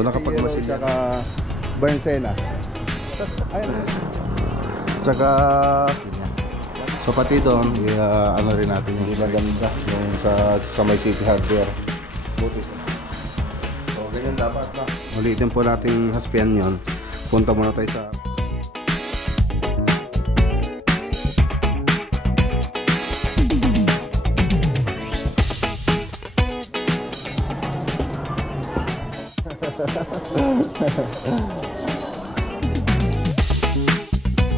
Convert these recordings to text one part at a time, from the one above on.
So nakapagmasid tsaka Berncena. Ayun. Tsaka so pati doon, ano rin natin yung ganda yung sa may City Hardware. Buti. So ganyan dapat na. Ulitin po natin haspian yon. Punta muna tayo sa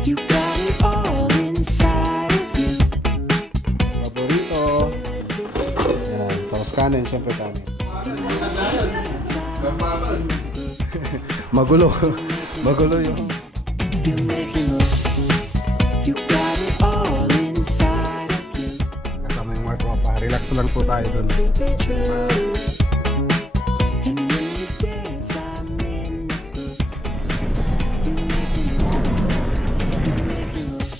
You got it all inside of you. paborito. Yan, tapos kanin, syempre kanin. Magulo. Magulo yung You make me look. You got it all inside of you. kasama yung mga tropa. Relax lang po tayo dun. To be true. And when you dance, I'm in the groove. You make me look. You make me look.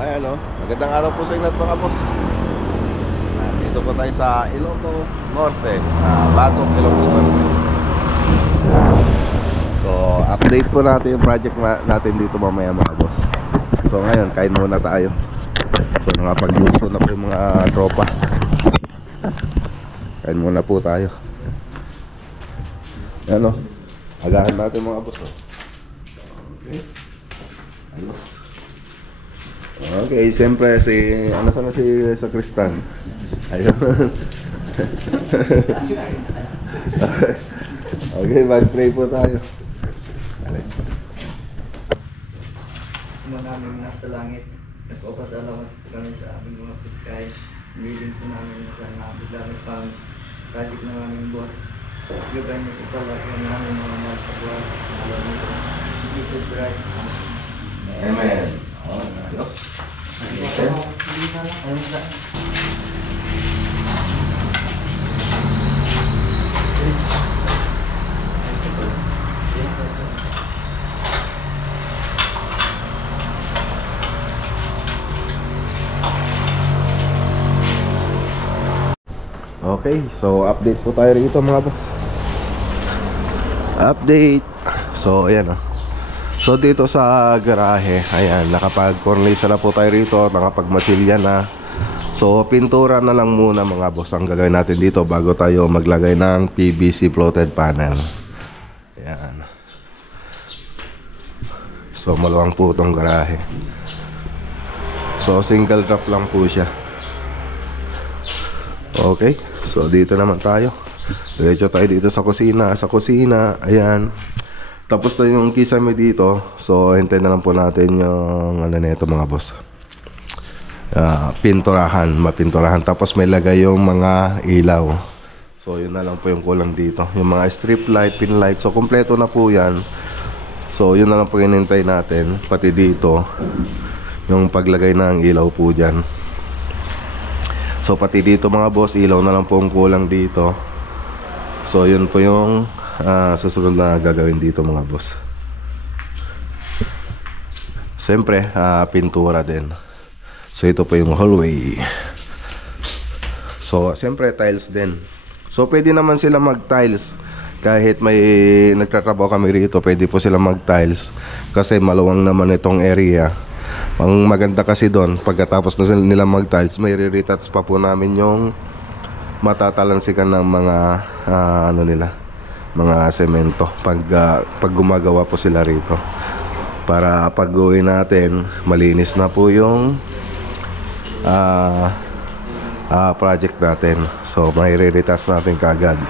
Ayan o, magandang araw po sa inyo mga boss. Dito po tayo sa Ilocos Norte, Batong Ilocos Norte. So update po natin yung project natin dito mamaya mga boss. So ngayon, kain muna tayo. So nakapagluto na po yung mga tropa. Kain muna po tayo. Ayan o, agahan natin mga boss. Okay. Ayos. Okay, siyempre ano sana si Sakristan. Ayun. Okay, mag-pray po tayo. Maraming nasa langit, nagpapasalamat kami sa aming mga pagkain. Bilin po namin na sana biglang pang project ng aming boss. Lugan niyo po pala yung aming mga mahal sa buwan. Alam niyo po, Jesus Christ. Amen. Oh, ayos. Okay, so update po tayo rito mga boss. Update. So ayan oh. So dito sa garahe, ayan, nakapag-cornice na po tayo rito, nakapagmasilya na. So pintura na lang muna mga boss ang gagawin natin dito bago tayo maglagay ng PVC floated panel. Ayan. So maluwang po itong garahe. So single drop lang po siya. Okay, so dito naman tayo. Diretso tayo dito sa kusina. Sa kusina, ayan. Tapos na yung kisame dito. So hintayin na lang po natin yung ano nito mga boss, pinturahan, mapinturahan. Tapos may lagay yung mga ilaw. So yun na lang po yung kulang dito, yung mga strip light, pin light. So kompleto na po yan. So yun na lang po hinintay natin. Pati dito yung paglagay ng ilaw po dyan. So pati dito mga boss, ilaw na lang po ang kulang dito. So yun po yung susunod na gagawin dito mga boss. Siyempre pintura din. So ito po yung hallway. So siyempre tiles din. So pwede naman sila mag tiles. Kahit may nagtatrabaho kami rito, pwede po sila mag tiles. Kasi maluwang naman itong area. Ang maganda kasi doon, pagkatapos na nila mag tiles, may re-retouch pa po namin yung matatalansikan ng mga ano nila, mga semento pag gumagawa po sila rito, para pag uwi natin malinis na po yung project natin. So may re-retouch natin kagad,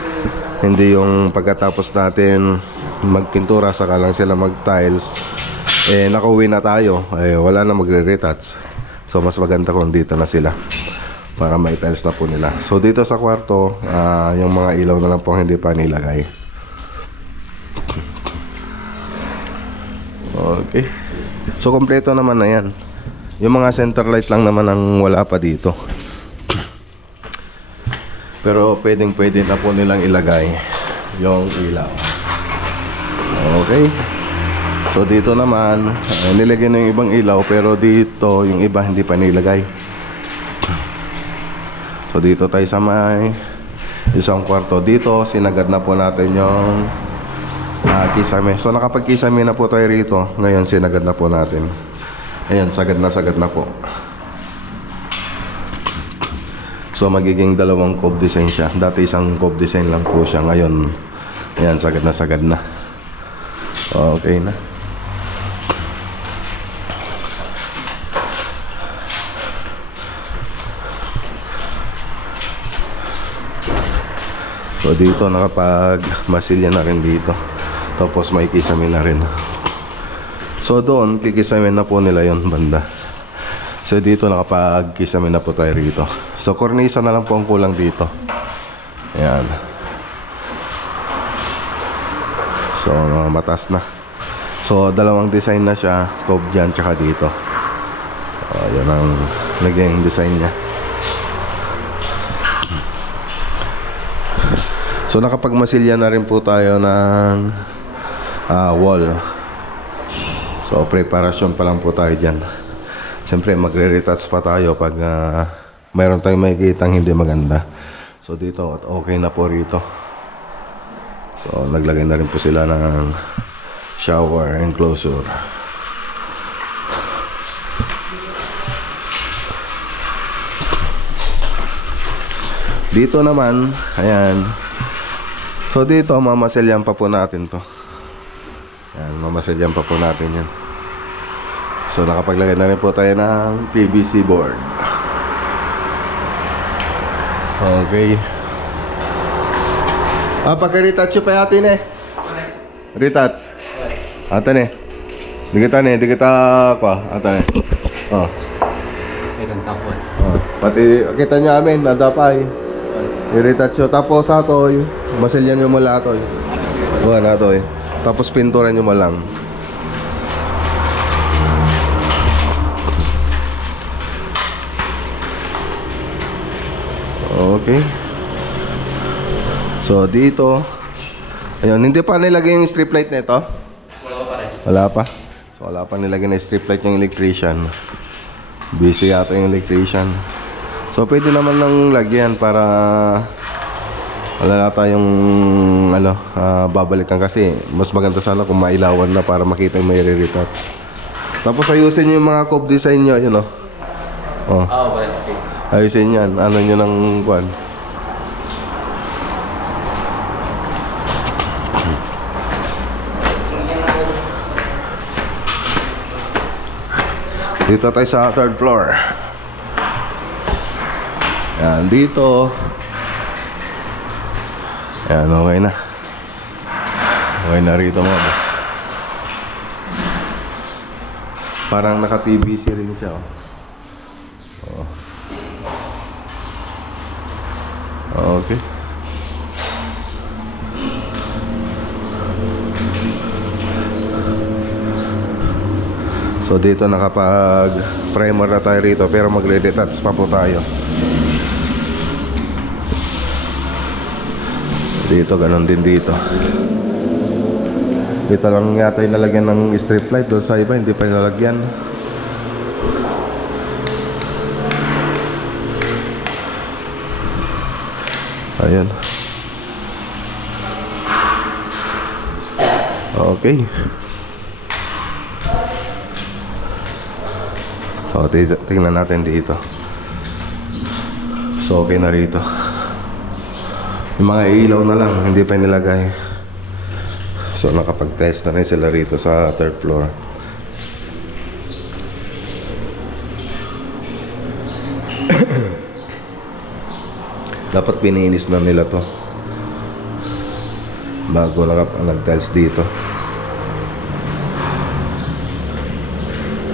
hindi yung pagkatapos natin magpintura saka lang sila mag tiles, nakauwi na tayo, wala na magre-retouch. So mas maganda kung dito na sila para may tiles na po nila. So dito sa kwarto, yung mga ilaw na lang po hindi pa nilagay. Okay. So kompleto naman na yan. Yung mga center light lang naman ang wala pa dito. Pero pwede na po nilang ilagay yung ilaw. Okay. So dito naman, nilagay na yung ibang ilaw, pero dito yung iba hindi pa nilagay. So dito tayo sa may isang kwarto. Dito sinagad na po natin yung kisame. So nakapag-kisame na po tayo rito. Ngayon sinagad na po natin. Ayan, sagad na po. So magiging dalawang cove design siya. Dati isang cove design lang po siya. Ngayon, ayan, sagad na. Okay na. So dito nakapag-masilya na rin dito. Tapos may kisame na rin. So doon kikisame na po nila yon banda. So dito nakapag-kisame na po tayo rito. So kornisa na lang po ang kulang dito. Ayan. So matas na. So dalawang design na siya, cove dyan tsaka dito. Yan ang naging design niya. So nakapagmasilya na rin po tayo ng wall. So preparasyon pa lang po tayo dyan. Siyempre magre-retouch pa tayo pag mayroon tayong makikitang hindi maganda. So dito okay na po rito. So naglagay na rin po sila ng shower enclosure. Dito naman, ayan. So dito mamaselyan pa po natin to. Ayan, mamaselyan pa po natin yan. So nakapaglagay na rin po tayo ng PVC board. Okay. Pagka-retouch pa yatin eh. Retouch. Atan eh. Di kita kwa. Atan eh. Oh. Pati kita niya amin, nadapay. I-retouch. Tapos atoy, masilyan nyo mula atoy. Wala atoy. Tapos pinturan nyo malang. Okay. So dito, ayun, hindi pa nilagay yung strip light nito. Wala pa rin. Wala pa. So wala pa nilagay na strip light yung electrician. Busy yata yung electrician. So pwede naman ng lagyan para wala na tayong babalikan, kasi mas maganda sana kung mailawan na para makita yung may re-retouch. Tapos ayusin nyo yung mga cove design nyo, yun o. Oh. Okay. Ayusin yan. Ano nyo ng kwan. Dito tayo sa third floor. Yan, dito. Yan, okay na. Okay na rito mga boss. Parang naka-PVC rin siya, oh. Okay. So dito nakapag-primer na tayo rito, pero magre-detach pa po tayo. Dito, ganon din dito. Dito lang yata yung nalagyan ng strip light. Doon sa iba hindi pa nalagyan. Ayan. Okay. O, tingnan natin dito. So okay na rito. Yung mga ilaw na lang, hindi pa nilagay. So nakapag-test na rin sila rito sa third floor. Dapat pininis na nila to bago nag-tiles dito.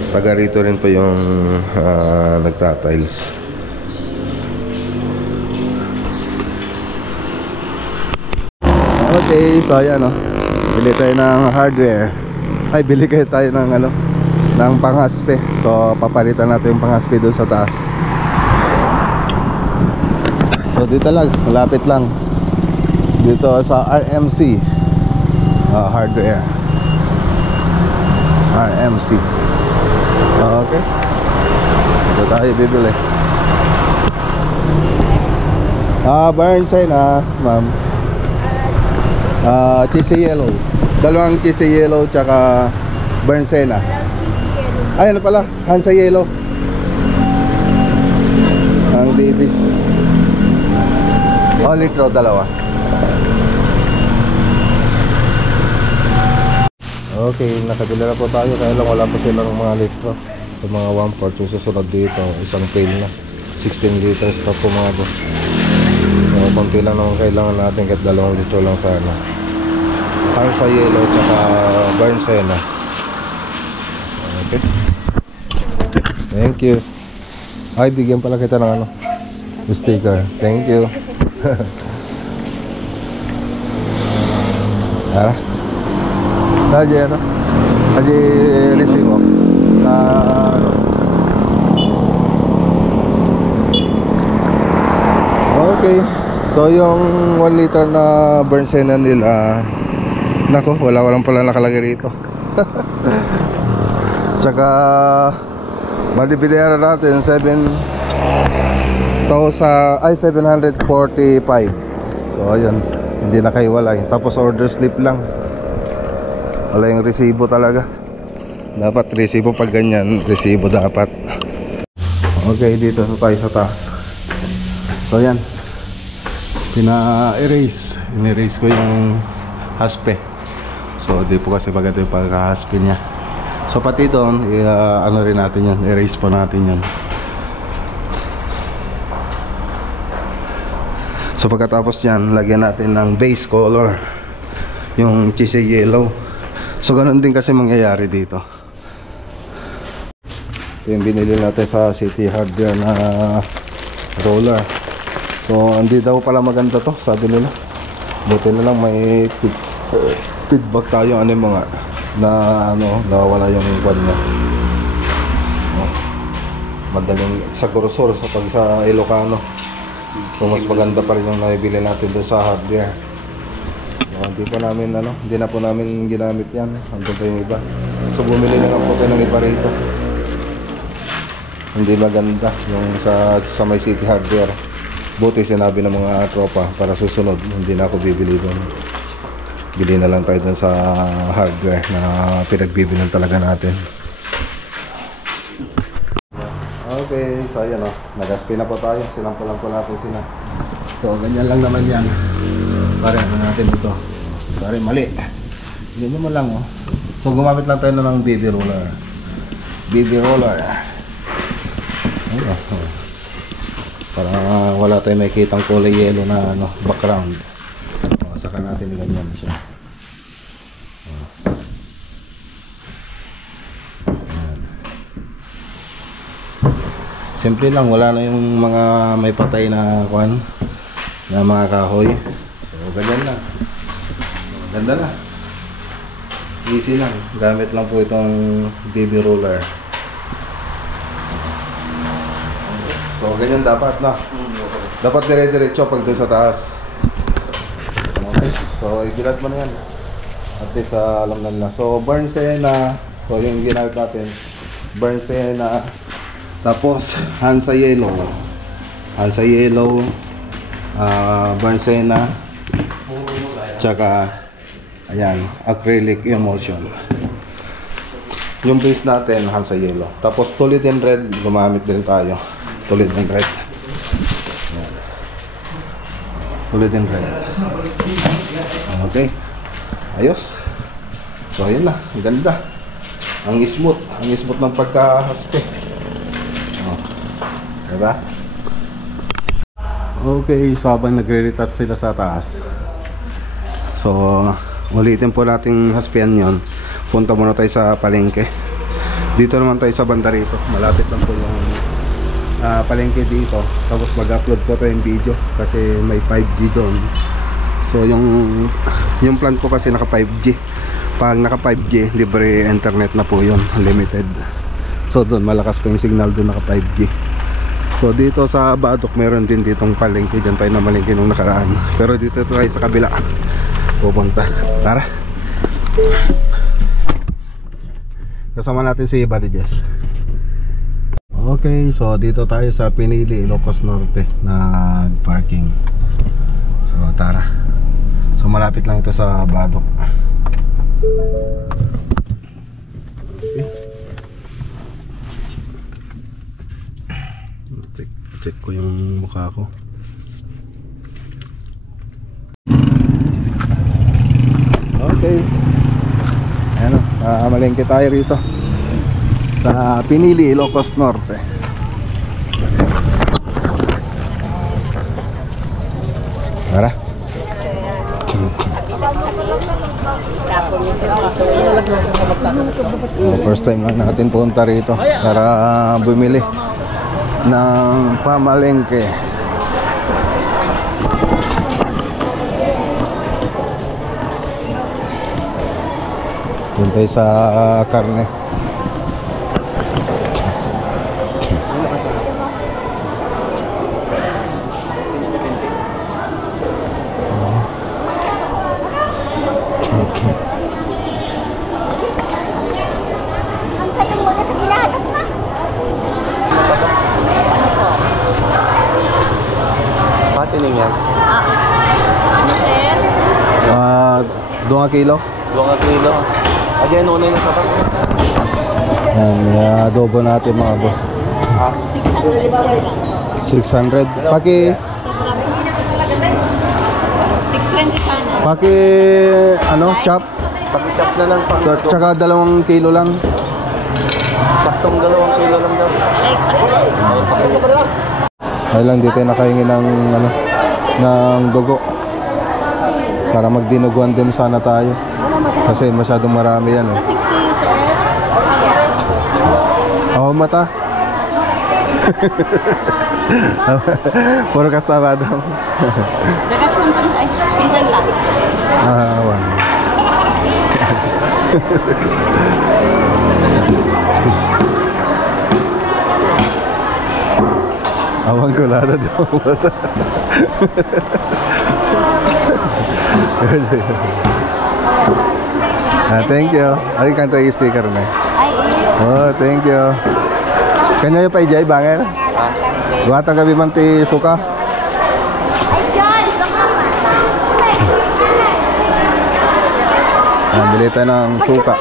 Taga rito rin po yung nagtatiles. Okay, so ayan o. Bili tayo ng hardware. Ay, bili kayo tayo ng ano, ng panghaspe. So papalitan natin yung panghaspe doon sa taas. So dito lang, malapit lang. Dito sa RMC hardware. RMC. Okay. Dito tayo bibili. Burnside ma'am. Cheesy yellow. Dalawang cheesy yellow tsaka Burnside Ay, ano pala? Hansa yellow. Ang Davis. Litro, dalawa. Okay, nakabili na po tayo. Kaya lang wala po silang mga litro. So mga 1/4 yung susunod dito. Isang pail na 16 liters to po mga boss. So konti lang naman kailangan natin. Kahit 2 litro lang sana. Hansa yellow tsaka Burnside Okay. Thank you. Ay, bigyan pala kita ng ano, sticker. Thank you. Tara. Haji ano? Haji resibo. Okay. So yung 1 liter na Burnside nila, nako, walang pala nakalagay rito. Tsaka malibidayaran natin 745. So ayun, hindi na kaiwalay. Tapos order slip lang. Wala yung resibo talaga. Dapat resibo pag ganyan, resibo dapat. Okay, dito tayo sa taas. So yan, in-erase ko yung haspe. So di po kasi bagay yung pagkahaspe niya. So pati doon, ano rin natin yan, erase po natin yan. So pagkatapos yan, lagyan natin ng base color, yung cheesy yellow. So ganun din kasi mangyayari dito. Ito yung binili natin sa City Hardware na roller. So hindi daw pala maganda to, sabi nila. Buti na lang may feedback tayo, ano yung mga na ano, nawawala yung kwan niya. Madaling sa Corosor sa pag sa Ilocano. So mas maganda pa rin yung naibili natin doon sa hardware. So, hindi na po namin ginamit yan. Andun pa yung iba. So bumili na lang po tayo ng iba rito. Hindi maganda yung sa may City Hardware. Buti sinabi ng mga tropa para susunod, hindi na ako bibili doon. Bili na lang tayo dun sa hardware na pinagbibilan talaga natin. Okay, so ayan o, nag-aspi na po tayo. Sinampalan po natin sila. So ganyan lang naman yan. Pare ano natin ito. Pare mali. Ganyan mo lang o. So gumamit lang tayo ng baby roller. Baby roller. Ayan o. Para wala tayong makikitang kulay yellow na ano, background. Saka natin ganyan siya. Ayan. Simple lang, wala na yung mga may patay na kwan na mga kahoy. So ganyan lang. Ganda na. Easy lang. Gamit lang po itong baby roller. So ganyan dapat na. Dapat dire-diretso pag doon sa taas. Okay. So ibilad mo na yan. At least alam na nila. So Burnside so yung ginamit natin, Burnside tapos Hansa yellow, Burnside tsaka ayan, acrylic emulsion. Yung base natin Hansa yellow. Tapos tulid and red, gumamit din tayo. Tulid and red. Ayan. Tulid and red. Okay. Ayos. So ayun na, ang ganda. Ang smooth ng pagkahaspe. Oh. Diba? Okay, so habang nagre-retouch sila sa taas. So ulitin po nating haspean yon. Punta muna tayo sa palengke. Dito naman tayo sa banda rito. Malapit lang po yung palengke dito. Tapos mag-upload po tayo yung video kasi may 5G doon. So yung plan ko kasi naka 5G. Pag naka 5G, libre internet na po yun, unlimited. So doon malakas pa yung signal doon naka 5G. So dito sa Badok meron din ditong palengke, dyan tayo na malengke nung nakaraan. Pero dito tayo sa kabila pupunta. Tara. Kasama natin si Buddy Jess. Okay, so dito tayo sa Pinili, Ilocos Norte na parking. So tara. So malapit lang ito sa Badok. Okay. Check ko yung mukha ko. Okay. Ayan o, malengke tayo rito sa Pinili, Ilocos Norte. Tara. First time lang natin punta rito para bumili ng pamalengke. Doon tayo sa karne. Patining yan. 2 kilo. 2 kilo. Again, una yung sapat. Yan, adobo natin mga boss. 600. Paki 620 sana. Paki ano, chop. Pakichap na lang pang Tsaka 2 kilo lang. saktong 2 kilo lang daw. Ay lang dito nakahingi ng ano, ng dugo. Para magdinuguan din sana tayo. Kasi masyadong marami yan eh. 60 sir. Oh, mata. Puro kastaba daw. Dagasyon pa ay 50 lang. Wan. Awang kulada daw mata. Thank you. Ay, kanto yung sticker na. Ay, Oh, thank you. Kanya yung paijay, bangin? Wata gabi man ti suka. Bili tayo ng suka.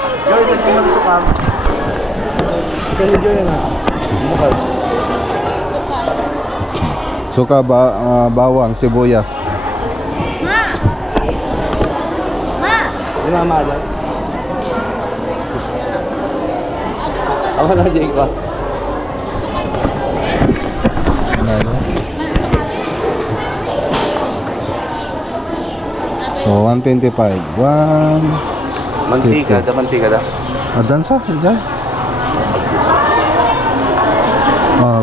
Suka, bawang, sibuyas. Yung mama dyan. Ako na, Jake ko. So, 125. Mantika, da mantika da. Dansa, dyan.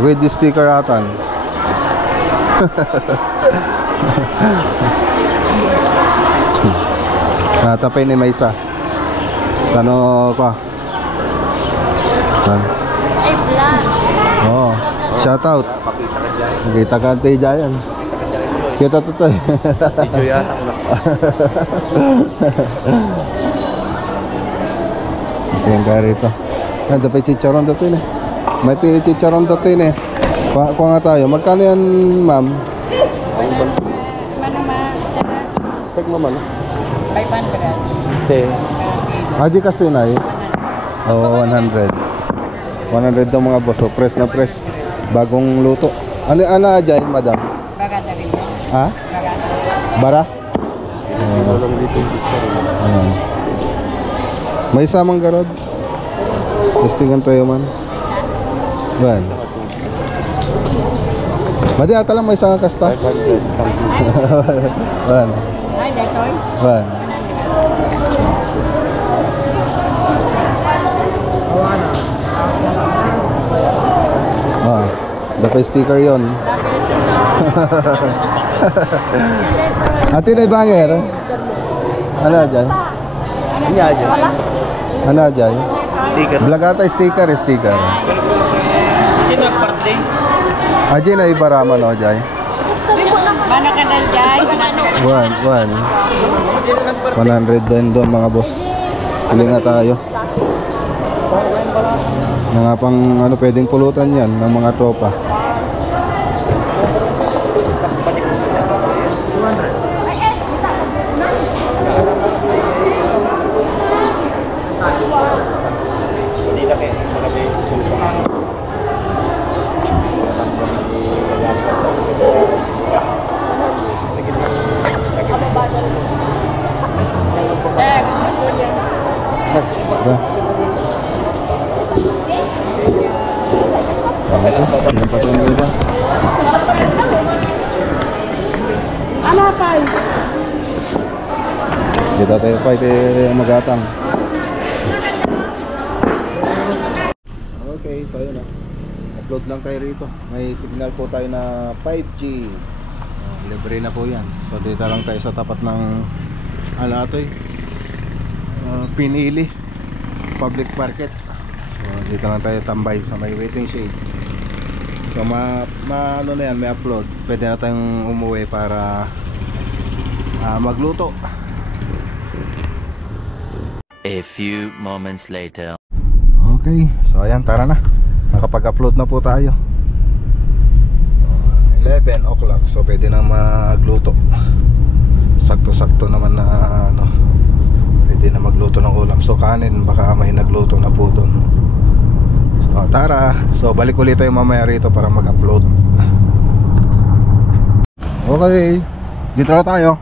With the sticker atan. Tapay ni Maysa. Ano ka? ay vlog. Oh, shout out. Makita ka dyan. Kita ka tayo dyan. Kita to tayo. Video yan. Yan ka rito. Dapat chicharon dito eh. May chicharon dito eh. Kuha nga tayo. Magkano yan, ma'am? Check mo man. 500. Okay. Aji kasi na eh. Oo, 100. 100 daw mga boss. So, press na press. Bagong luto. Ano dyan, madam? Bagada rin yan. Ha? Bagada. Bara? Ito lang dito yung pizza. Ayan. May samang garod. Testingan tayo man. Ban. Madi ata lang may isang kasta. 500 something. Ban. Ay, detoy. Ban. Dapat sticker yon. Ate na banger. Ano dyan? Iya aja. Ano dyan? Sticker. Vlog ata sticker, sticker. Sino birthday? Aji na ibarama no Jay. Mana ka dal jay? 100 din doon mga boss. Pili nga tayo. Mga pang ano pwedeng pulutan yan ng mga tropa. Sir, Diba? Ilan pa tayo iba? ano pa? Kita tayo pa ito magatang. Okay, so yun na. Upload lang tayo rito. May signal po tayo na 5G. Libre na po yan. So dito lang tayo sa tapat ng Alatoy. Pinili Public Market. So dito lang tayo tambay sa may waiting shade. So ano na yan, may upload. Pwede na tayong umuwi para magluto. A few moments later. Okay, so ayan, tara na. Nakapag-upload na po tayo. 11 o'clock, so pwede na magluto. Sakto-sakto naman na ano, pwede na magluto ng ulam. So kanin, baka may nagluto na po doon. So tara, so balik ulit tayo mamaya rito para mag-upload. Okay, dito na tayo.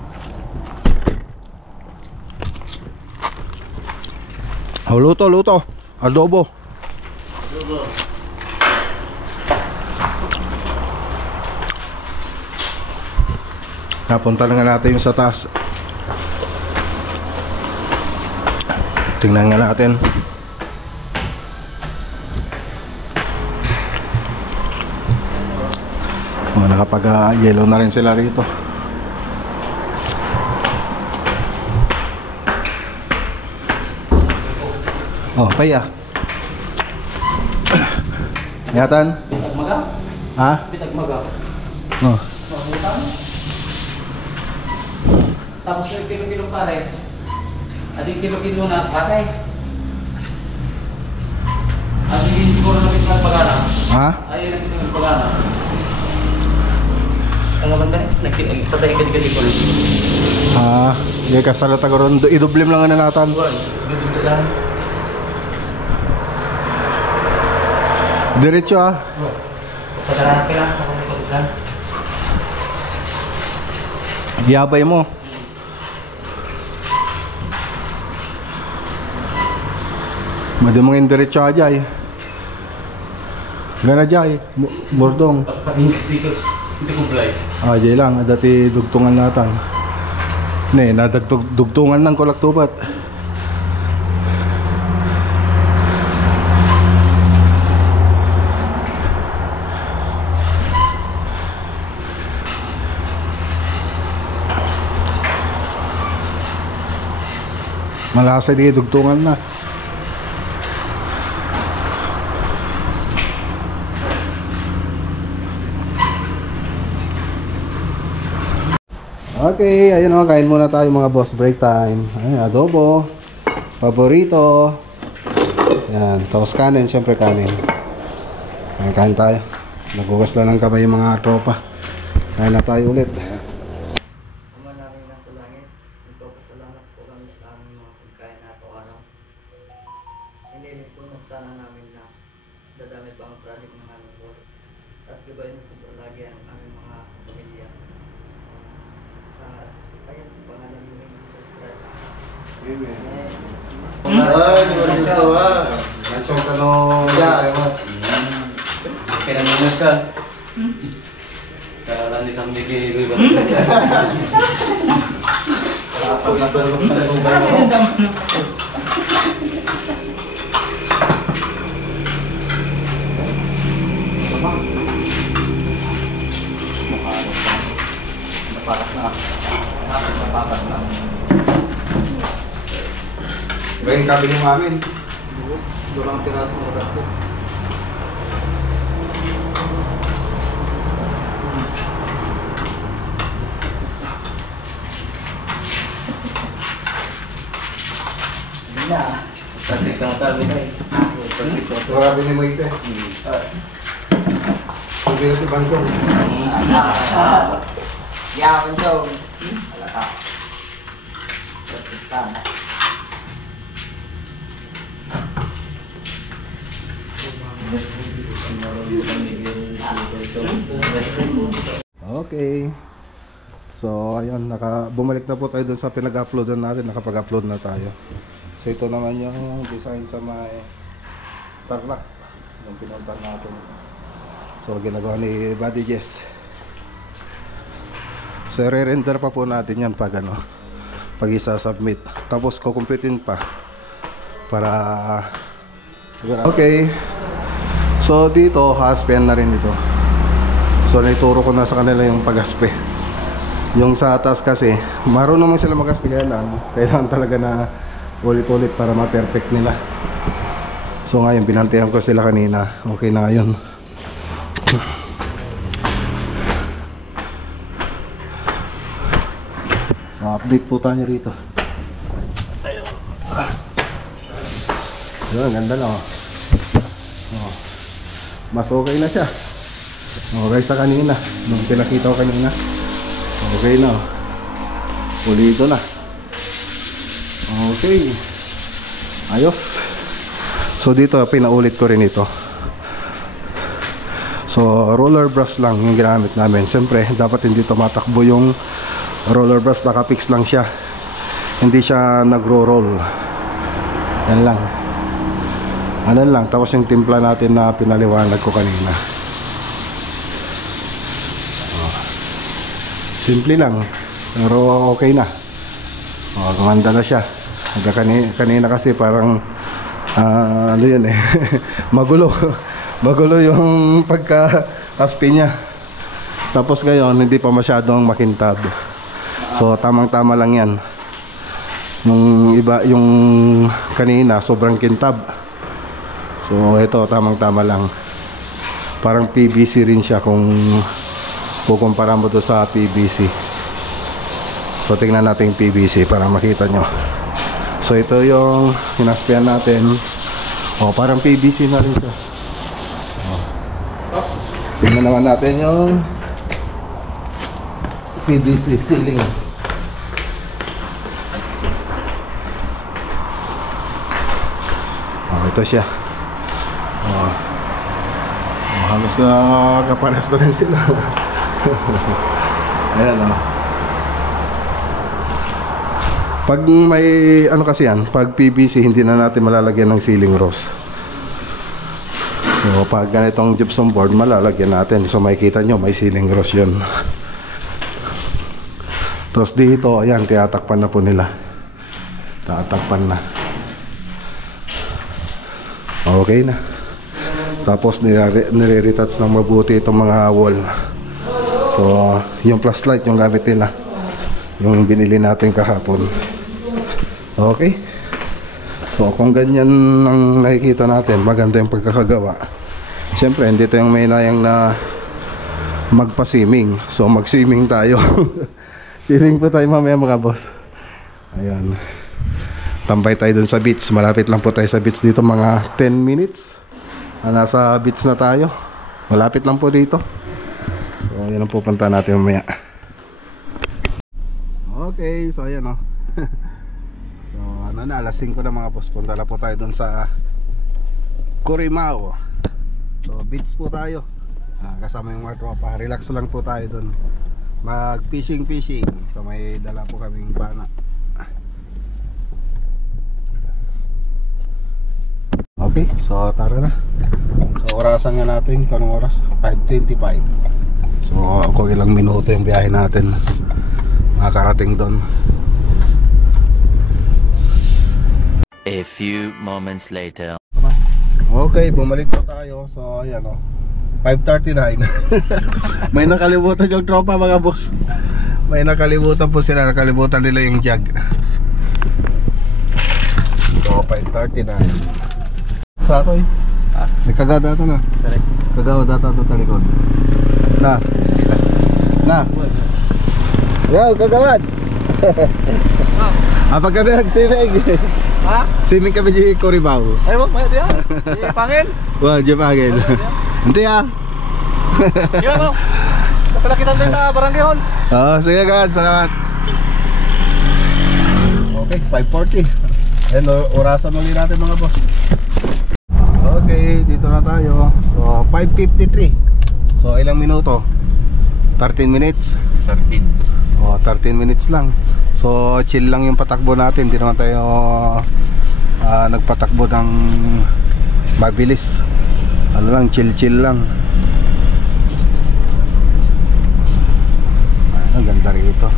Luto, adobo. Napunta na nga natin yung sa taas. Tingnan nga natin. Nakapag-yellow na rin sila rito. Oh, kaya. Yatan? Ha? Oh. Tapos yung kilo-kilo pare. At yung kilo-kilo na patay. At hindi siguro na pagana. Ha? Ay, nakita ng pagana. Ang banda, patay ka di ko. Ah, di ka sa latagoron. Idublim lang na natin. Dito lang. Diretso ah. Pagana ka lang sa pagkukulan. Yabay mo. Madi mga indiretso ajay. Gana jay, bordong. Pati hindi ko blay. Ajay lang, dati dugtungan natin. Ne, nadagdugtungan ng kolaktubat. Malasa di dugtungan na. Okay, ayun o, kain muna tayo mga boss, break time. Ayun, adobo, paborito. Yan, tapos kanin, syempre kanin. Ayun, kain tayo. Nagugas lang ng kamay yung mga tropa. Kain na tayo ulit. Ama namin nasa langit, nagpapasalamat po kami sa aming mga pagkain na araw-araw. Hiniling po na sana namin na dadami pa ang project ng aming boss at gabayin po palagi ang aming mga pamilya. Sa ayun, pangalan ni Jesus Christ. Nasyong tanong Kaya naman ka. Sa langis ang bigay ko. sabi ni Mamin. Doon ang tira sa mga ko. Practice ka na tabi na eh. Practice ka na tabi. Grabe ni Maite. Sabi na si Bansong. Yaman siya. Wala ka. Practice ka. Okay. So, ayun, bumalik na po tayo dun sa pinag-uploadan natin, nakapag-upload na tayo. So, ito naman yung design sa may Tarlac, yung pinuntan natin. So, ginagawa ni Buddy Jess. So, re-render pa po natin yan pag isa-submit. Tapos, kukumpitin pa para okay. So, dito, haspen na rin ito. So, naituro ko na sa kanila yung pag-aspe. Yung sa atas kasi, marunong naman sila mag-aspe, kaya lang kailangan talaga na ulit-ulit para ma-perfect nila. So ngayon, binantayan ko sila kanina. Okay na ngayon. So, update po tayo rito. Ayun, ganda na oh. Oh. Mas okay na siya. Okay sa kanina. Nung pinakita ko kanina. Okay na. Pulito na. Okay. Ayos. So dito pinaulit ko rin ito. So roller brush lang yung ginamit namin. Siyempre dapat hindi tumatakbo yung roller brush. Nakapix lang siya. Hindi siya nagro-roll. Yan lang. Ano lang. Tapos yung timpla natin na pinaliwanag ko kanina. Simple lang, pero okay na. Gumanda na siya. Kanina kasi parang ano yun eh. Magulo yung pagka-aspi niya. Tapos ngayon hindi pa masyadong makintab. So tamang-tama lang yan. Yung iba, yung kanina sobrang kintab. So ito tamang-tama lang. Parang PVC rin siya kung kukumpara mo to sa PVC. So tingnan natin yung PVC para makita nyo. So ito yung hinaspian natin. Parang PVC na rin siya. Tingnan naman natin yung PVC ceiling. Ito siya. Halos na kapares na rin sila. Ayan o. Pag may ano kasi yan, pag PVC hindi na natin malalagyan ng ceiling rose. So pag ganitong gypsum board malalagyan natin. So makikita nyo may ceiling rose yun. Tapos dito, ayan, tinatakpan na po nila. Tatakpan na. Okay na. Tapos nire-retouch ng mabuti itong mga wall. So yung flashlight yung gamit nila, yung binili natin kahapon. Okay. So kung ganyan ang nakikita natin, maganda yung pagkakagawa. Siyempre hindi tayong may nayang na magpa-swimming. So mag-swimming tayo. Swimming po tayo mamaya mga boss. Ayan. Tambay tayo dun sa beach. Malapit lang po tayo sa beach dito, mga 10 minutes. Nasa beach na tayo. Malapit lang po dito. So yan ang pupunta natin mamaya. Okay, so ayan o. So ano na, alas 5 na mga boss. Punta na po tayo dun sa Corimao. So beach po tayo. Kasama yung mga tropa. Relax lang po tayo dun. Mag fishing. So may dala po kaming bana. Okay, so tara na. So orasan nga natin, kanong oras? 5:25. So kung ilang minuto yung biyahe natin makakarating doon. A few moments later. Okay, bumalik po tayo. So ayan o, 5:39. May nakalimutan yung tropa mga boss. May nakalimutan po sila. Nakalimutan nila yung jug. So So 5:30 na. Sa ako eh. May kagada ito na. Kagawa data ito sa likod. Na. Yo, kagawad. Apa kami nagsimig? Ha? Simig kami di Coribaw. Ay, wag, may diyan. Di pangin. Wah, di pangin. Hindi ah. Yo, mo. Kapala kita din na barangay hall. Oh, sige kagawad, salamat. Okay, 5:40. Ayan, orasan ulit natin mga boss. Okay, dito na tayo. So, 5:53. So, ilang minuto? 13 minutes. 13. Oh, 13 minutes lang. So, chill lang yung patakbo natin. Hindi naman tayo nagpatakbo ng mabilis. Ano lang, chill lang. Ang ganda rito.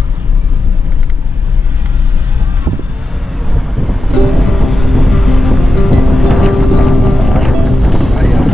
Ayan.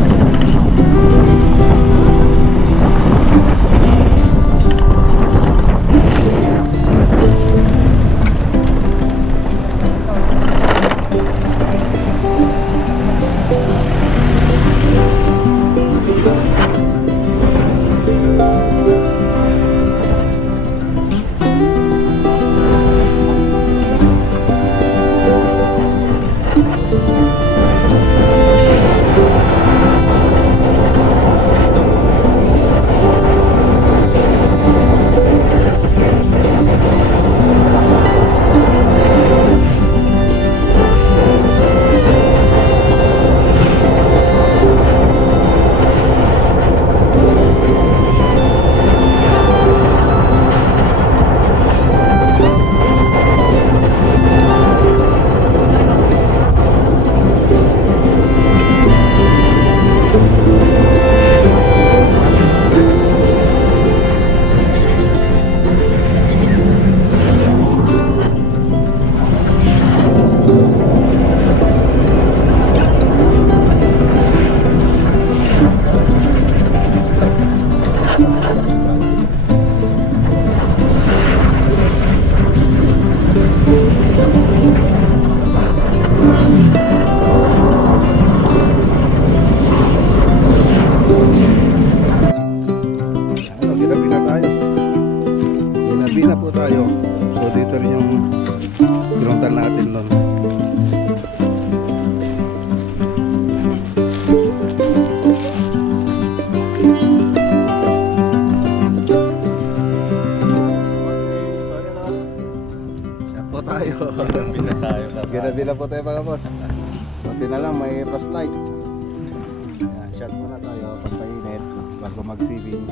Ginabi na po tayo. So dito rin yung pinuntan natin nun. Shot po tayo. Ginabi na po tayo mga boss. Kunti na lang, may flashlight. Shot muna tayo pag mainit bago mag-sieving.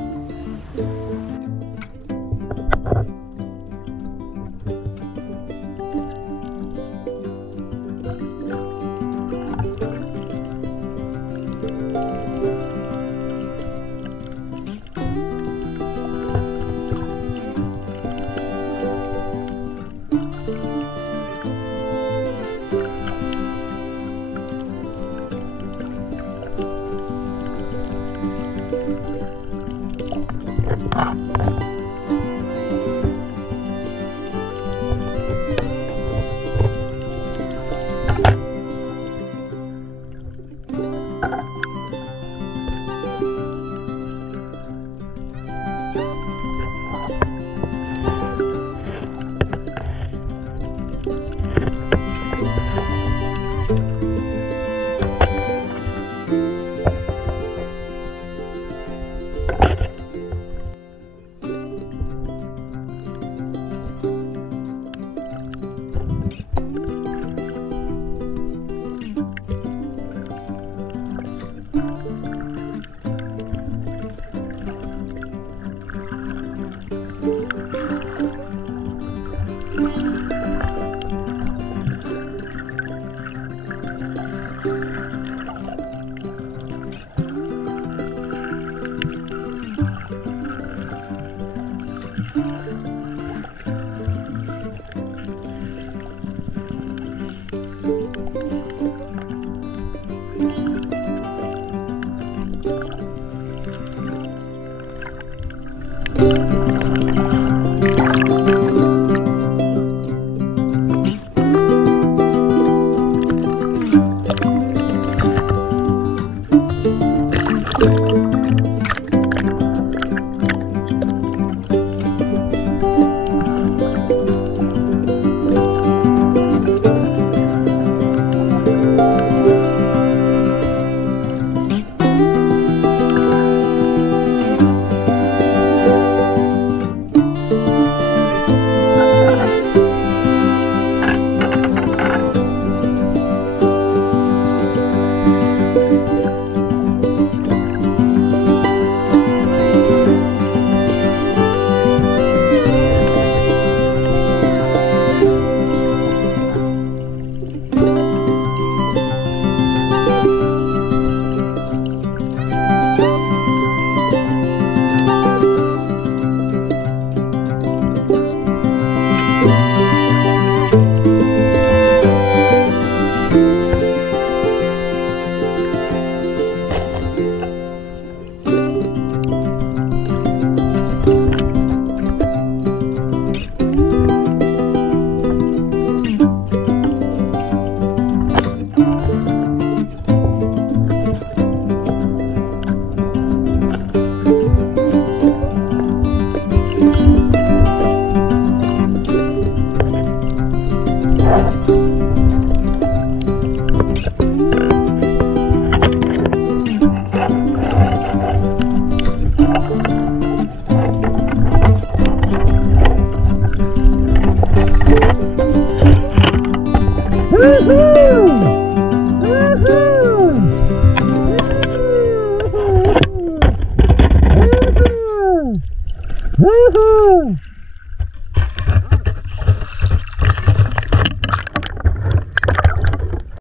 Woohoo!